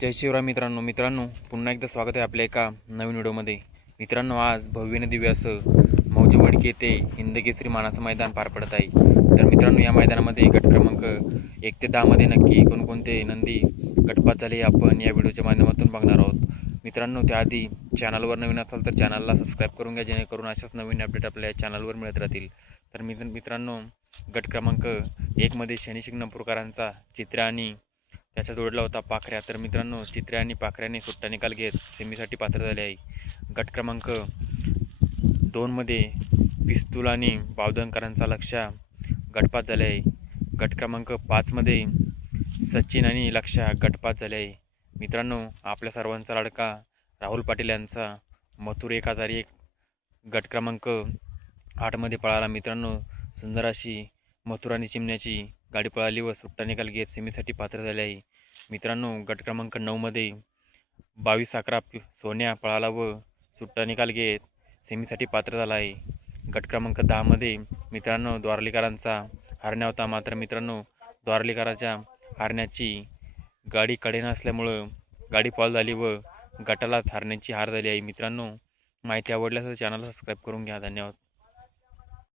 जय शिवराय मित्रांनो मित्रांनो पुन्हा एकदा स्वागत आहे आपल्या एका नवीन व्हिडिओमध्ये. मित्रांनो आज भव्यने दिव्य असं मौजे वडकी येथे हिंदकेसरी मानाचं मैदान पार पडत आहे. तर मित्रांनो या मैदानामध्ये गट क्रमांक एक ते दहामध्ये नक्की कोणकोणते नंदी गटपात झाले आपण या व्हिडिओच्या माध्यमातून बघणार आहोत. मित्रांनो त्याआधी चॅनलवर नवीन असाल तर चॅनलला सबस्क्राईब करून घ्या जेणेकरून अशाच नवीन अपडेट आपल्या चॅनलवर मिळत राहतील. तर मित्र मित्रांनो गट क्रमांक एकमध्ये शनी शिंगणापूरकरांचा चित्र आणि त्याचा जोडला होता पाखऱ्या. तर मित्रांनो चित्र्या आणि पाखऱ्याने सुट्टा निकाल घेत सेमीसाठी पात्र झाले आहे गट क्रमांक दोनमध्ये पिस्तूल आणि बावधनकरांचा लक्ष गटपात झाले आहे गट क्रमांक पाचमध्ये सचिन आणि लक्ष गटपात झाले आहे मित्रांनो आपल्या सर्वांचा लाडका राहुल पाटील यांचा मथुर एक हजार एक गट क्रमांक आठमध्ये पळाला. मित्रांनो सुंदर अशी मथुर आणि चिमण्याची गाडी पळाली व सुट्टा निकाल घेत सेमीसाठी पात्र झाले आहे. मित्रांनो गट क्रमांक नऊमध्ये बावीस अकरा सोन्या पळाला व सुट्टा निकाल घेत सेमीसाठी पात्र झाला आहे. गट क्रमांक दहामध्ये मित्रांनो द्वारलीकरांचा हारण्या होता. मात्र मित्रांनो द्वारलीकराच्या हारण्याची गाडी कडे नसल्यामुळं गाडी फॉल झाली व गटालाच हारण्याची हार झाली आहे. मित्रांनो माहिती आवडल्यास चॅनलला सबस्क्राईब करून घ्या. धन्यवाद.